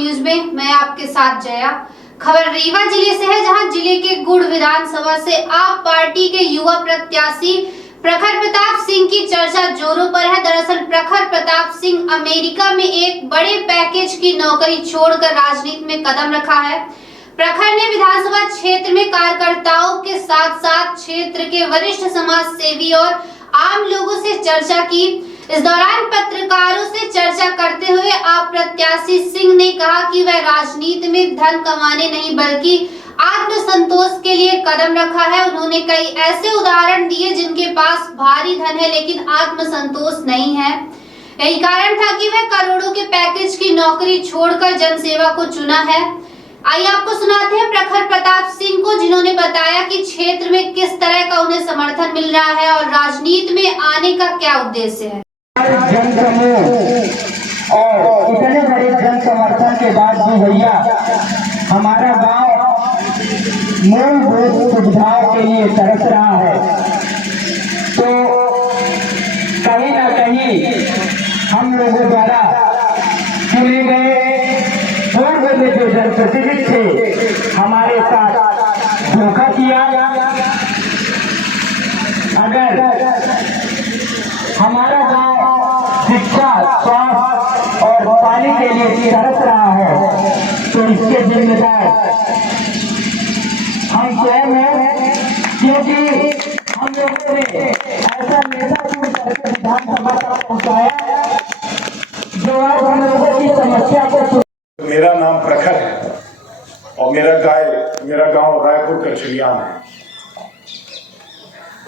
News में मैं आपके साथ जया। खबर रीवा जिले से है, जहां जिले के गुड़ विधानसभा से आप पार्टी के युवा प्रत्याशी प्रखर प्रताप सिंह की चर्चा जोरों पर है। दरअसल प्रखर प्रताप सिंह अमेरिका में एक बड़े पैकेज की नौकरी छोड़कर राजनीति में कदम रखा है। प्रखर ने विधानसभा क्षेत्र में कार्यकर्ताओं के साथ साथ क्षेत्र के वरिष्ठ समाज सेवी और आम लोगों से चर्चा की। इस दौरान पत्रकारों से चर्चा करते हुए आप प्रत्याशी सिंह ने कहा कि वह राजनीति में धन कमाने नहीं बल्कि आत्मसंतोष के लिए कदम रखा है। उन्होंने कई ऐसे उदाहरण दिए जिनके पास भारी धन है लेकिन आत्मसंतोष नहीं है। यही कारण था कि वह करोड़ों के पैकेज की नौकरी छोड़कर जनसेवा को चुना है। आइए आपको सुनाते हैं प्रखर प्रताप सिंह को, जिन्होंने बताया कि क्षेत्र में किस तरह का उन्हें समर्थन मिल रहा है और राजनीति में आने का क्या उद्देश्य है। जन समूह और इतने बड़े जन समर्थन के बाद भी भैया हमारा गांव मूलभूत सुविधाओं के लिए तरस रहा है, तो कहीं ना कहीं हम लोगों द्वारा चुने गए पूर्व में जो जनप्रतिनिधि थे हमारे साथ धोखा किया। अगर हमारा गांव शिक्षा, स्वास्थ्य और पानी के लिए तरस रहा है तो इसके जिम्मेदार हम स्वयं हैं, क्योंकि हम लोगों ने ऐसा नेता चुन करके विधानसभा तक पहुंचाया जो आज हम लोगों की समस्या को। मेरा नाम प्रखर है और मेरा गांव रायपुर कचुलियान है।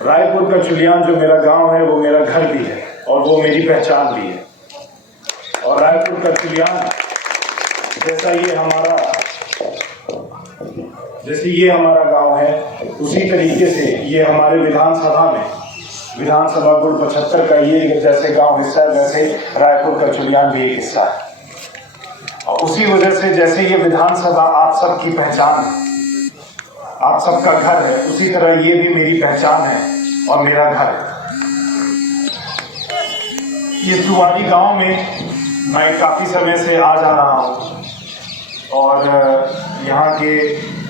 रायपुर कचुलियान जो मेरा गांव है वो मेरा घर भी है और वो मेरी पहचान भी है। और रायपुर कचुलियान जैसे ये हमारा गांव है, उसी तरीके से ये हमारे विधानसभा गुड़ 75 का ये जैसे गांव हिस्सा है, वैसे रायपुर कचुलियान भी एक हिस्सा है। और उसी वजह से जैसे ये विधानसभा आप सबकी पहचान है, आप सबका घर है, उसी तरह ये भी मेरी पहचान है और मेरा घर है। ये सुवारी गांव में मैं काफी समय से आ जा रहा हूँ और यहाँ के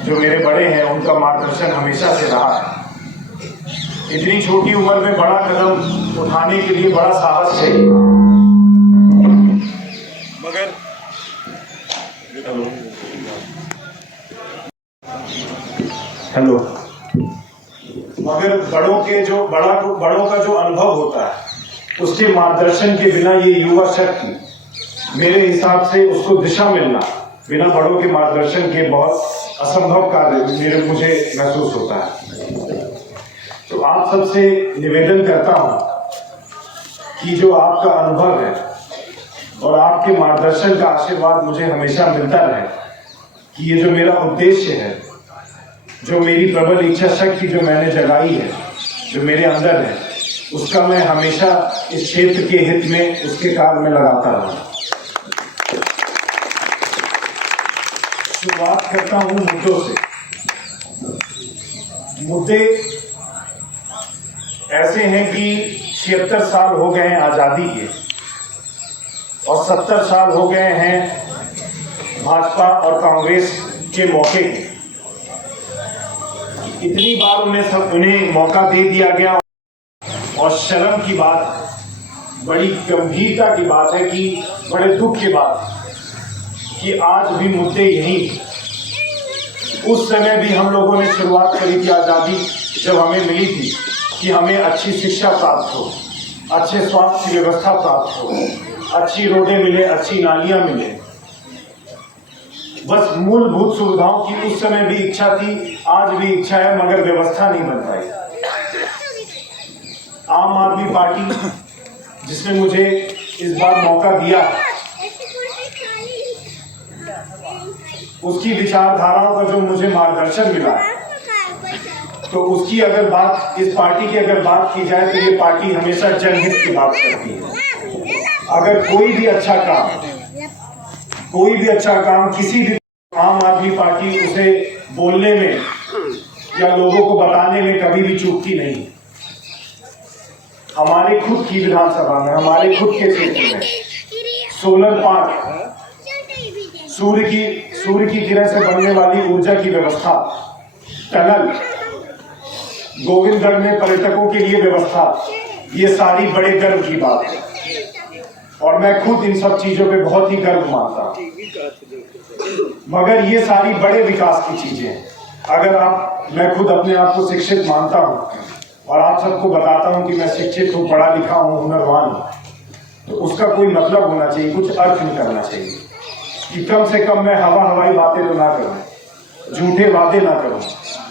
जो मेरे बड़े हैं उनका मार्गदर्शन हमेशा से रहा है। इतनी छोटी उम्र में बड़ा कदम उठाने के लिए बड़ा साहस चाहिए, मगर बड़ों का जो अनुभव होता है उसके मार्गदर्शन के बिना ये युवा शक्ति, मेरे हिसाब से उसको दिशा मिलना बिना बड़ों के मार्गदर्शन के बहुत असंभव कार्य मुझे महसूस होता है। तो आप सबसे निवेदन करता हूं कि जो आपका अनुभव है और आपके मार्गदर्शन का आशीर्वाद मुझे हमेशा मिलता रहे, कि ये जो मेरा उद्देश्य है, जो मेरी प्रबल इच्छा शक्ति जो मैंने जगाई है, जो मेरे अंदर है, उसका मैं हमेशा इस क्षेत्र के हित में उसके कार्य में लगाता रहूं। शुरुआत करता हूं मुद्दों से। मुद्दे ऐसे हैं कि 76 साल हो गए हैं आजादी के और 70 साल हो गए हैं भाजपा और कांग्रेस के मौके के। इतनी बार उन्हें मौका दे दिया गया और शर्म की बात, बड़ी गंभीरता की बात है कि बड़े दुख की बात है कि आज भी मुद्दे यही। उस समय भी हम लोगों ने शुरुआत करी थी आजादी जब हमें मिली थी कि हमें अच्छी शिक्षा प्राप्त हो, अच्छे स्वास्थ्य की व्यवस्था प्राप्त हो, अच्छी रोडें मिले, अच्छी नालियां मिले। बस मूलभूत सुविधाओं की उस समय भी इच्छा थी, आज भी इच्छा है, मगर व्यवस्था नहीं बन पाई। आम आदमी पार्टी जिसने मुझे इस बार मौका दिया, उसकी विचारधाराओं का जो मुझे मार्गदर्शन मिला, तो उसकी अगर बात, इस पार्टी की अगर बात की जाए तो ये पार्टी हमेशा जनहित की बात करती है। अगर कोई भी अच्छा काम किसी भी आम आदमी पार्टी उसे बोलने में या लोगों को बताने में कभी भी चूकती नहीं। हमारे खुद की विधानसभा में, हमारे खुद के क्षेत्र में सोलर पार्क सूर्य की किरण से बनने वाली ऊर्जा की व्यवस्था, टनल, गोविंदगढ़ में पर्यटकों के लिए व्यवस्था, ये सारी बड़े गर्व की बात है और मैं खुद इन सब चीजों पे बहुत ही गर्व मानता हूँ। मगर ये सारी बड़े विकास की चीजें हैं। अगर मैं खुद अपने आप को शिक्षित मानता हूँ और आप सबको बताता हूँ कि मैं शिक्षित हूँ, पढ़ा लिखा हूँ, हुनरवान हूँ, तो उसका कोई मतलब होना चाहिए, कुछ अर्थ निकलना चाहिए कि कम से कम मैं हवाई बातें तो ना करूँ, झूठे वादे ना करूँ,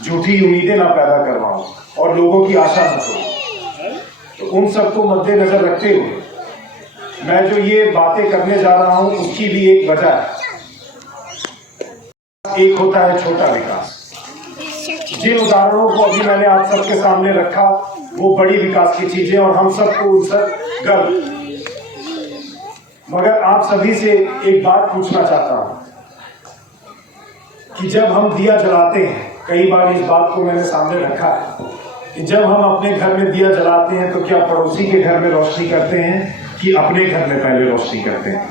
झूठी उम्मीदें ना पैदा करवाऊँ और लोगों की आशा ना करूँ। तो उन सबको मद्देनजर रखते हुए मैं जो ये बातें करने जा रहा हूँ उसकी भी एक वजह है। एक होता है छोटा विकास। जिन उदाहरणों को अभी मैंने आप सबके सामने रखा वो बड़ी विकास की चीजें और हम सबको उन सब गर्व। मगर आप सभी से एक बात पूछना चाहता हूं कि जब हम दिया जलाते हैं, कई बार इस बात को मैंने सामने रखा है कि जब हम अपने घर में दिया जलाते हैं तो क्या पड़ोसी के घर में रोशनी करते हैं कि अपने घर में पहले रोशनी करते हैं?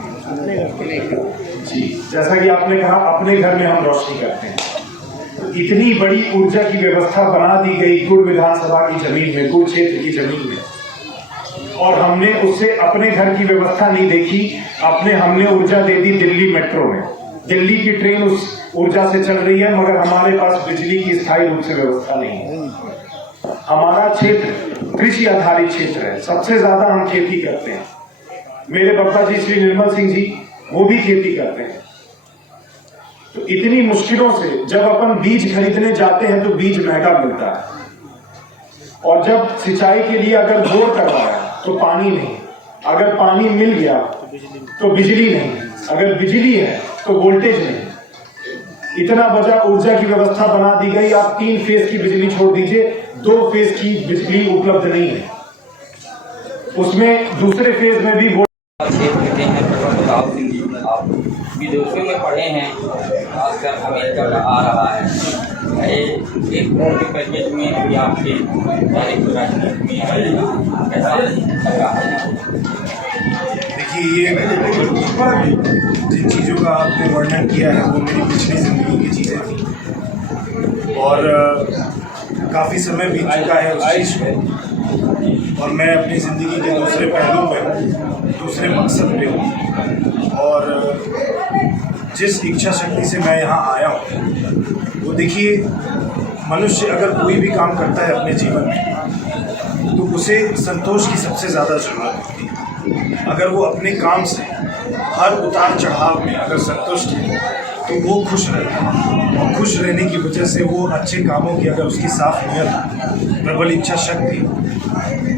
जी, जैसा कि आपने कहा, अपने घर में हम रोशनी करते हैं। तो इतनी बड़ी ऊर्जा की व्यवस्था बना दी गई गुड़ विधानसभा की जमीन में, गुड़ क्षेत्र की जमीन में, और हमने उससे अपने घर की व्यवस्था नहीं देखी। हमने ऊर्जा दे दी दिल्ली मेट्रो में। दिल्ली की ट्रेन उस ऊर्जा से चल रही है, मगर हमारे पास बिजली की स्थायी रूप से व्यवस्था नहीं है। हमारा क्षेत्र कृषि आधारित क्षेत्र है, सबसे ज्यादा हम खेती करते हैं। मेरे पापा जी श्री निर्मल सिंह जी, वो भी खेती करते हैं। तो इतनी मुश्किलों से जब अपन बीज खरीदने जाते हैं तो बीज महंगा मिलता है, और जब सिंचाई के लिए अगर बोर करवाया तो पानी नहीं, अगर पानी मिल गया तो बिजली नहीं, अगर बिजली है तो वोल्टेज नहीं। इतना बड़ा ऊर्जा की व्यवस्था बना दी गई। आप 3 फेज की बिजली छोड़ दीजिए, 2 फेज की बिजली उपलब्ध नहीं है। उसमें दूसरे फेज में भी क्षेत्र हैं प्रताप सिंह जी, आप विदेशों में पढ़े हैं, खासकर अमेरिका का आ रहा है। एक करोड़ के पैकेज में भी आपके डायरेक्ट राजनीति में आएगा, कैसा लग रहा है? देखिए, ये जिन चीज़ों का आपने वर्णन किया है वो मेरी पिछली ज़िंदगी की चीज़ें थी और काफ़ी समय बीत चुका है उस चीज़ में, और मैं अपनी ज़िंदगी के दूसरे पहलू पर, दूसरे मकसद पे हूँ। और जिस इच्छा शक्ति से मैं यहाँ आया हूँ वो देखिए, मनुष्य अगर कोई भी काम करता है अपने जीवन में तो उसे संतोष की सबसे ज़्यादा ज़रूरत होती है। अगर वो अपने काम से हर उतार चढ़ाव में अगर संतुष्ट है तो वो खुश रहता है, और खुश रहने की वजह से वो अच्छे कामों की, अगर उसकी साफ नीयत, प्रबल इच्छा शक्ति,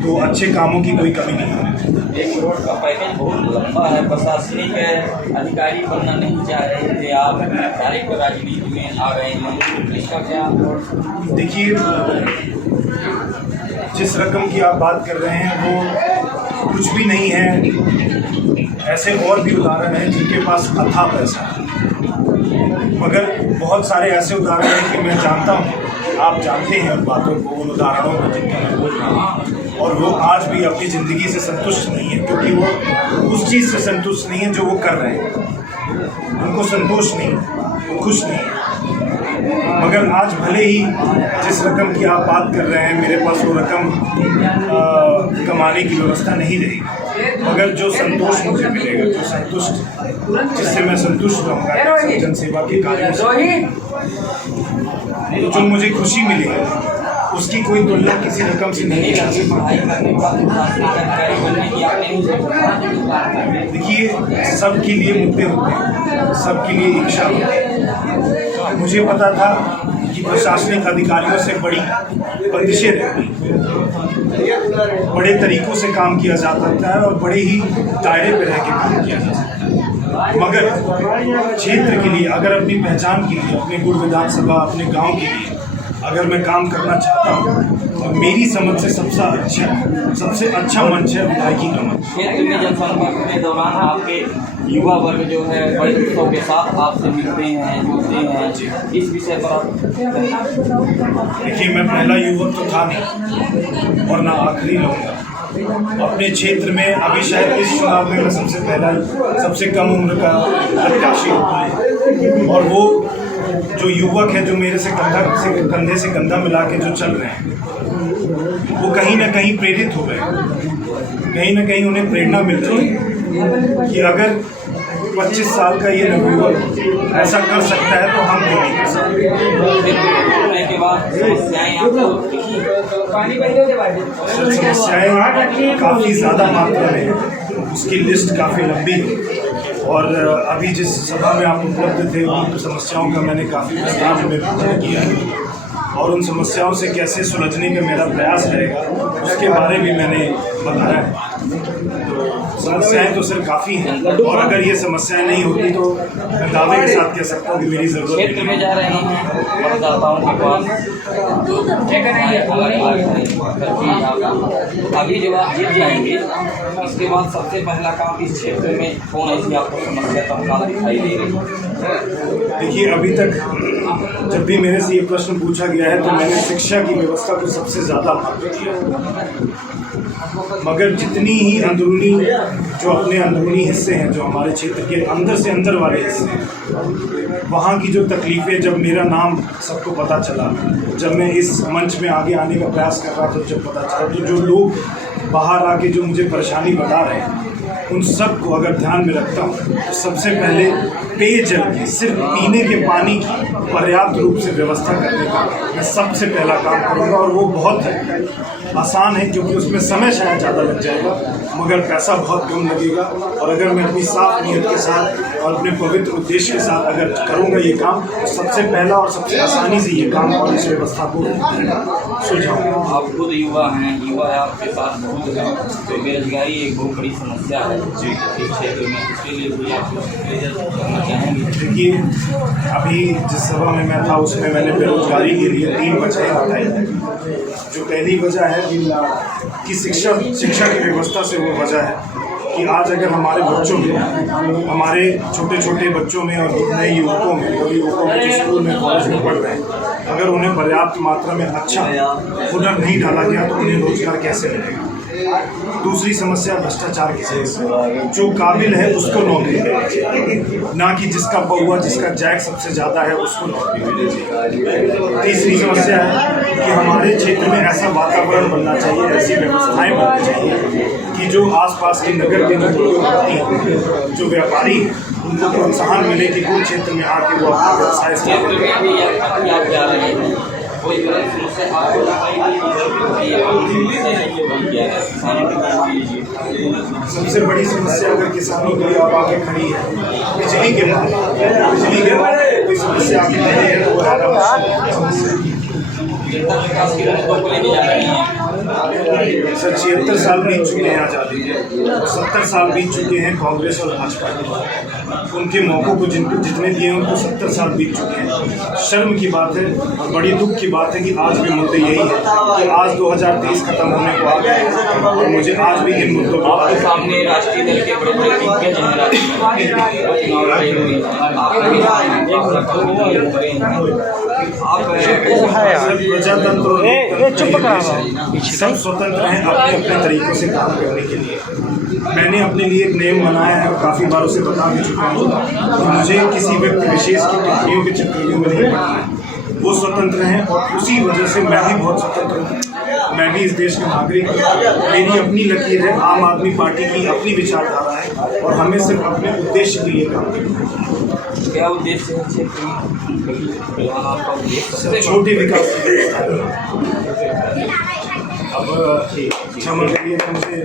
तो अच्छे कामों की कोई कमी नहीं होती। 1 करोड़ का पैकेज बहुत लंबा है। प्रशासनिक अधिकारी बनना नहीं चाह रहे थे, आप डायरेक्ट राजनीति में आ गए हैं, इसका क्या? देखिए, जिस रकम की आप बात कर रहे हैं वो कुछ भी नहीं है। ऐसे और भी उदाहरण हैं जिनके पास अथाह पैसा है, मगर बहुत सारे ऐसे उदाहरण हैं कि मैं जानता हूँ, आप जानते हैं उन बातों को, उन उदाहरणों को जिनका मैं बोल रहा हूँ, और वो आज भी अपनी ज़िंदगी से संतुष्ट नहीं है, क्योंकि वो उस चीज़ से संतुष्ट नहीं है जो वो कर रहे हैं। उनको संतोष नहीं, वो खुश नहीं है। मगर आज भले ही जिस रकम की आप बात कर रहे हैं मेरे पास वो रकम कमाने की व्यवस्था नहीं रहेगी, मगर जो संतोष मुझे मिलेगा, जो संतुष्ट, जिससे मैं संतुष्ट रहूँगा जन सेवा के कार्यों से, जो मुझे खुशी मिलेगी उसकी कोई तुलना किसी रकम से नहीं कर सकती। पढ़ाई करने के बाद प्रशासनिक अधिकारी बनने की आपने नहीं सोचा? देखिए, सबके लिए मुद्दे होते हैं, सबके लिए इच्छा होती है। मुझे पता था कि प्रशासनिक अधिकारियों से बड़ी बंदिशें रहती हैं, बड़े तरीकों से काम किया जा सकता है और बड़े ही दायरे में रह के काम किया जा सकता है। मगर क्षेत्र के लिए, अगर अपनी पहचान के लिए, अपने गुड़ विधानसभा, अपने गांव के लिए अगर मैं काम करना चाहता हूँ तो मेरी समझ से सबसे अच्छा मंच है विधायकी का मंच। क्षेत्र में जनसंपर्क के दौरान आपके युवा वर्ग जो है बड़े उत्सव के साथ आपसे मिलते हैं, जुड़ते हैं, इस विषय पर आप? देखिए, मैं पहला युवक तो था नहीं और ना आखिरी रहूँगा, अपने क्षेत्र में अभी शायद इस चुनाव में मैं सबसे कम उम्र का प्रत्याशी हूँ, और वो जो युवक है जो मेरे से कंधे से कंधा मिला के जो चल रहे हैं, वो कहीं ना कहीं प्रेरित हो गए, कहीं ना कहीं उन्हें प्रेरणा मिल रही है कि अगर 25 साल का ये नवयुवक ऐसा कर सकता है तो हम क्यों नहीं कर सकते। के बाद समस्याएं आपको समस्याएं काफ़ी ज़्यादा मात्रा में है, उसकी लिस्ट काफ़ी लंबी है, और अभी जिस सभा में आप उपलब्ध थे उन समस्याओं का मैंने काफ़ी विस्तार में विचार किया है, और उन समस्याओं से कैसे सुलझने का मेरा प्रयास रहेगा उसके बारे में मैंने बताया है। समस्याएं तो सर काफ़ी हैं, और अगर ये समस्याएं नहीं होती तो मैं दावे के साथ कह सकता हूँ कि मेरी ज़रूरत क्षेत्र में जा रहे हैं मतदाताओं के पास अभी जब आप जीत जाएंगे इसके बाद सबसे पहला काम इस क्षेत्र में कौन ऐसी आपको समस्या तत्काल दिखाई दे रही है? देखिए, अभी तक जब भी मेरे से ये प्रश्न पूछा गया है तो मैंने शिक्षा की व्यवस्था को सबसे ज़्यादा महत्व दिया, मगर जितनी ही अपने अंदरूनी हिस्से हैं, जो हमारे क्षेत्र के अंदर से अंदर वाले हिस्से हैं, वहाँ की जो तकलीफ़ें, जब मेरा नाम सबको पता चला, जब मैं इस मंच में आगे आने का प्रयास कर रहा था, जब पता चला, तो जो लोग बाहर आके जो मुझे परेशानी बता रहे हैं उन सब को अगर ध्यान में रखता हूँ तो सबसे पहले पेयजल की, सिर्फ पीने के पानी की पर्याप्त रूप से व्यवस्था करने का मैं सबसे पहला काम करूँगा, और वो बहुत आसान है क्योंकि उसमें समय शायद ज़्यादा लग जाएगा मगर पैसा बहुत कम लगेगा, और अगर मैं अपनी साफ नीयत के साथ और अपने पवित्र उद्देश्य के साथ अगर करूँगा ये काम तो सबसे पहला और सबसे आसानी से ये काम और इस व्यवस्था को सुलझाऊँगा। आप खुद युवा हैं, युवा आपके साथ बहुत है, तो बेरोजगारी एक बहुत बड़ी समस्या है जी इस क्षेत्र में, इसके लिए भी आप करना चाहेंगे? देखिए, अभी जिस सभा में मैं था उसमें मैंने बेरोजगारी के लिए 3 वजह बताई। जो पहली वजह है कि शिक्षा की व्यवस्था से वो वजह है कि आज अगर हमारे बच्चों में, हमारे छोटे छोटे बच्चों में और नए युवकों में, जो स्कूल में कॉलेज में पढ़ रहे हैं, अगर उन्हें पर्याप्त मात्रा में अच्छा हुनर नहीं डाला गया तो उन्हें रोजगार कैसे मिलेगा। दूसरी समस्या भ्रष्टाचार की समस्या, जो काबिल है उसको नौकरी मिलनी चाहिए, ना कि जिसका पौवा, जिसका जैक सबसे ज़्यादा है उसको नौकरी मिलनी चाहिए। तीसरी समस्या है कि हमारे क्षेत्र में ऐसा वातावरण बनना चाहिए, ऐसी व्यवस्थाएं बननी चाहिए कि जो आसपास के नगर के लोग, जो व्यापारी हैं, उनको प्रोत्साहन मिले कि वो क्षेत्र में आके वो अपना व्यवसाय स्थापित करें। सबसे बड़ी समस्या अगर किसानों के लिए अब आके खड़ी है बिजली के बाद कोई समस्या आके खड़ी है तो वो सर 76 साल बीत चुके हैं आज़ादी के, 70 साल बीत चुके हैं कांग्रेस और भाजपा के, उनके मौक़ों को जितने दिए हैं उनको 70 साल बीत चुके हैं। शर्म की बात है और बड़ी दुख की बात है कि आज भी मुद्दे यही है कि आज 2023 खत्म होने को आ गया है और मुझे आज भी इन मुद्दों आपके सामने राष्ट्रीय दल के बड़े बड़े दिग्गज सब स्वतंत्र हैं अपने अपने तरीकों से काम करने के लिए। मैंने अपने लिए एक नियम बनाया है और काफ़ी बार उसे बता भी चुका हूँ कि मुझे किसी व्यक्ति विशेष की टिप्पणियों के चक्करों में नहीं पड़ना है। वो स्वतंत्र हैं और उसी वजह से मैं भी बहुत स्वतंत्र हूँ। मैं भी इस देश का नागरिक हूँ, मेरी अपनी लकीर है, आम आदमी पार्टी की अपनी विचारधारा है और हमें सिर्फ अपने उद्देश्य के लिए काम करना है। क्या उद्देश्य है? छोटे विकास अब क्षमा करिए मुझे